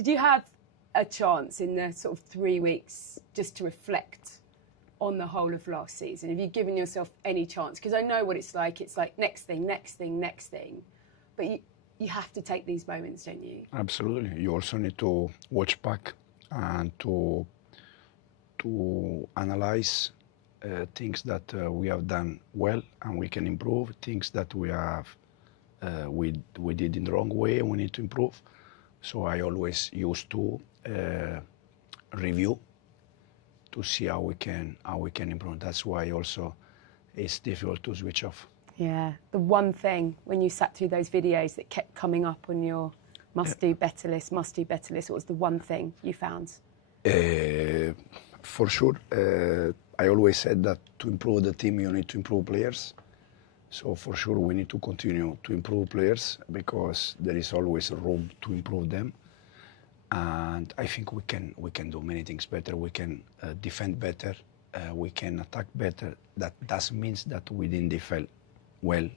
Did you have a chance in the sort of 3 weeks just to reflect on the whole of last season? Have you given yourself any chance? Because I know what it's like. It's like next thing, next thing, next thing. But you have to take these moments, don't you? Absolutely. You also need to watch back and to analyze things that we have done well and we can improve, things that we did in the wrong way and we need to improve. So I always used to review to see how we can improve. That's why also it's difficult to switch off. Yeah, the one thing when you sat through those videos that kept coming up on your must-do better list, what was the one thing you found? For sure, I always said that to improve the team, you need to improve players. So for sure, we need to continue to improve players because there is always room to improve them. And I think we can do many things better. We can defend better. We can attack better. That doesn't mean that we didn't defend well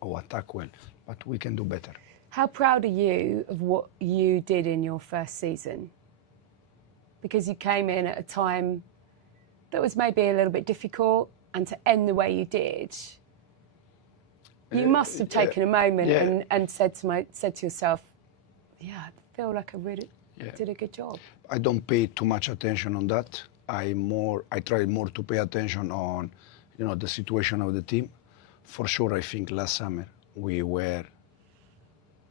or attack well, but we can do better. How proud are you of what you did in your first season? Because you came in at a time that was maybe a little bit difficult, and to end the way you did, you must have taken a moment and said to yourself, yeah, I feel like I really did a good job. I don't pay too much attention on that. I try more to pay attention on, the situation of the team. For sure, I think last summer we were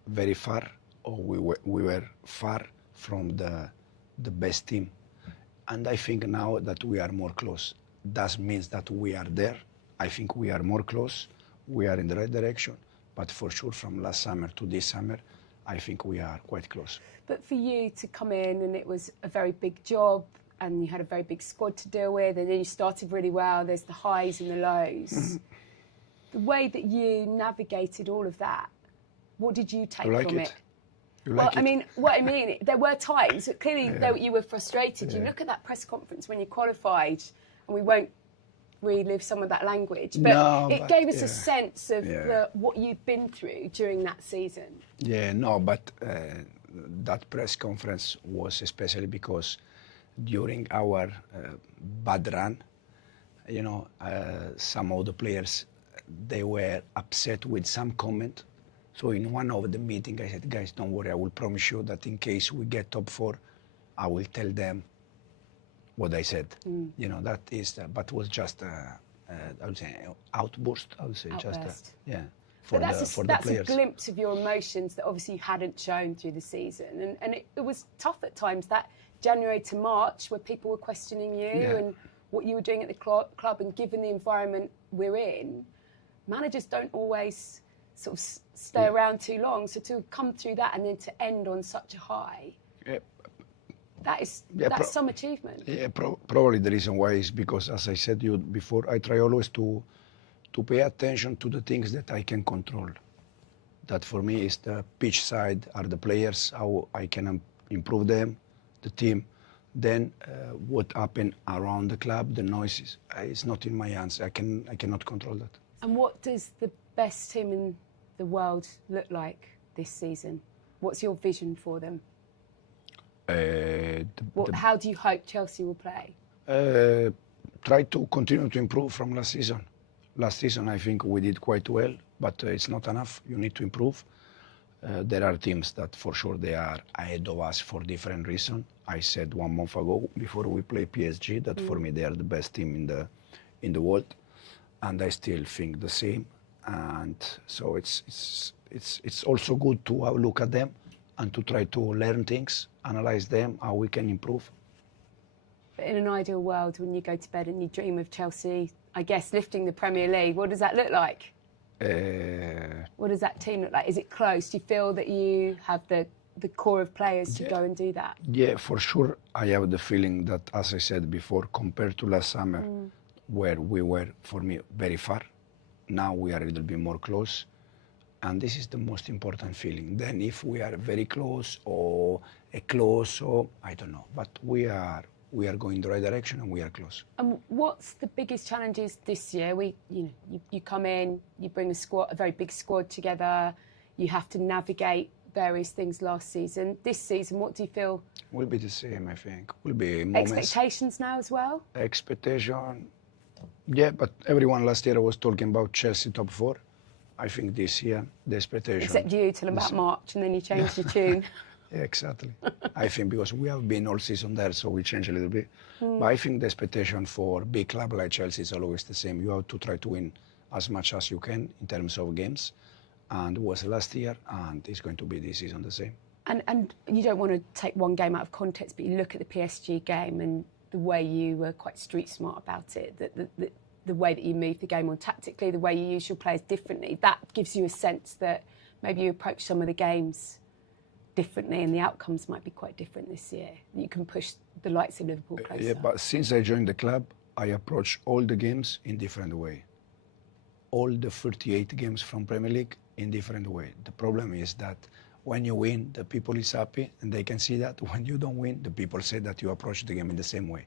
very far, or we were far from the best team. And I think now that we are more close. That means that we are there. I think we are more close. We are in the right direction. But for sure, from last summer to this summer, I think we are quite close. But for you to come in, and it was a very big job, and you had a very big squad to deal with, and then you started really well, there's the highs and the lows. The way that you navigated all of that, what did you take from it? What I mean, there were times that clearly you were frustrated. You look at that press conference when you qualified, and we won't relive some of that language, but it gave us a sense of what you'd been through during that season. But that press conference was especially because during our bad run, some of the players, they were upset with some comment. So in one of the meetings, I said, guys, don't worry. I will promise you that in case we get top 4, I will tell them what I said. That is, but was just, I would say, outburst. I would say Outburst. For the players. That's a glimpse of your emotions that obviously you hadn't shown through the season. And it was tough at times, that January to March, where people were questioning you and what you were doing at the club. And given the environment we're in, managers don't always sort of stay around too long. So to come through that and then to end on such a high, that's some achievement. Probably the reason why is because, as I said to you before, I try always to pay attention to the things that I can control. That for me is the pitch side, are the players, how I can improve them, the team. Then what happened around the club, the noises, it's not in my hands. I cannot control that. And what does the best team in the world look like this season? What's your vision for them? How do you hope Chelsea will play? Try to continue to improve from last season. Last season, I think we did quite well, but it's not enough. You need to improve. There are teams that for sure they are ahead of us for different reasons. I said 1 month ago, before we play PSG, that for me they are the best team in the world, and I still think the same. And so it's also good to have a look at them and to try to learn things, analyze them, how we can improve. But in an ideal world, when you go to bed and you dream of Chelsea, I guess, lifting the Premier League, what does that look like? What does that team look like? Is it close? Do you feel that you have the core of players to go and do that? Yeah, for sure. I have the feeling that, as I said before, compared to last summer, where we were, for me, very far, now we are a little bit more close. And this is the most important feeling. Then if we are very close or I don't know. But we are going the right direction and we are close. And what's the biggest challenges this year? You come in, you bring a very big squad together. You have to navigate various things last season. This season, what do you feel? Will be the same, I think. Will be moments. Expectations now as well? Expectation, yeah, but everyone last year was talking about Chelsea top 4. I think this year, the expectation... Except you, till about March, and then you changed your tune. Yeah, exactly. I think because we have been all season there, so we change a little bit. But I think the expectation for big club like Chelsea is always the same. You have to try to win as much as you can in terms of games. And it was last year, and it's going to be this season the same. And you don't want to take one game out of context, but you look at the PSG game and the way you were quite street smart about it, the way that you move the game on tactically, the way you use your players differently, that gives you a sense that maybe you approach some of the games differently and the outcomes might be quite different this year. You can push the likes of Liverpool closer. Yeah, but since I joined the club, I approach all the games in different way. All the 38 games from Premier League in different way. The problem is that when you win, the people is happy and they can see that. When you don't win, the people say that you approach the game in the same way.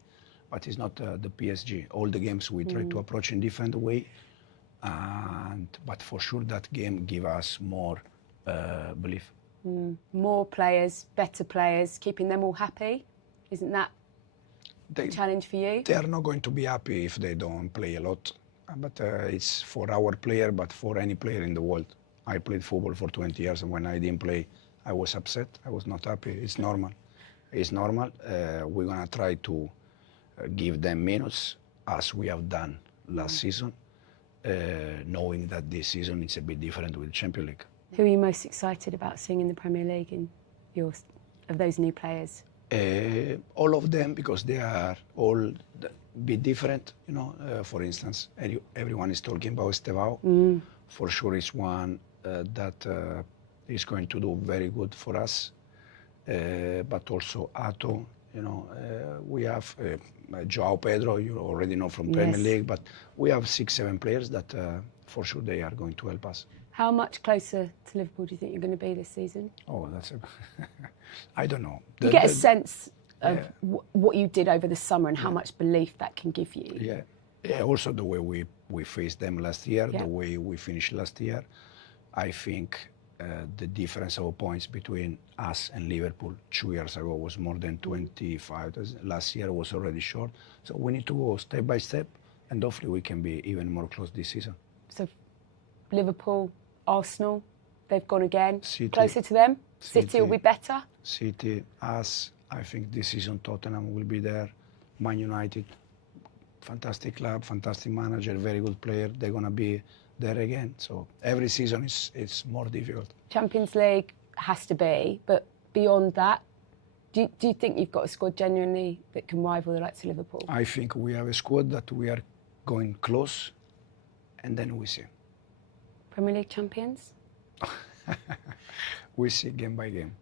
But it's not the PSG. All the games we try to approach in different way. But for sure that game give us more belief. More players, better players, keeping them all happy. Isn't that a challenge for you? They are not going to be happy if they don't play a lot. But it's for our player, but for any player in the world. I played football for 20 years, and when I didn't play, I was upset. I was not happy. It's normal. It's normal. We're going to try to give them minutes, as we have done last season, knowing that this season is a bit different with the Champions League. Who are you most excited about seeing in the Premier League of those new players? All of them, because they are all a bit different. You know, for instance, everyone is talking about Estevao. For sure, it's one that is going to do very good for us. But also Ato. You know, we have Joao Pedro. You already know from Premier League, but we have 6-7 players that for sure they are going to help us. How much closer to Liverpool do you think you're going to be this season? Oh, that's I don't know. You get a sense of what you did over the summer and how much belief that can give you. Yeah. Also the way we faced them last year, the way we finished last year. I think the difference of points between us and Liverpool 2 years ago was more than 25. Last year was already short. So we need to go step by step, and hopefully we can be even more close this season. So Liverpool, Arsenal, they've gone again. City, closer to them? City will be better? City, us, I think this season Tottenham will be there. Man United, fantastic club, fantastic manager, very good player. They're going to be there again. So every season it's more difficult. Champions League has to be, but beyond that, do you think you've got a squad genuinely that can rival the likes of Liverpool? I think we have a squad that we are going close, and then we see. Premier League champions? We see game by game.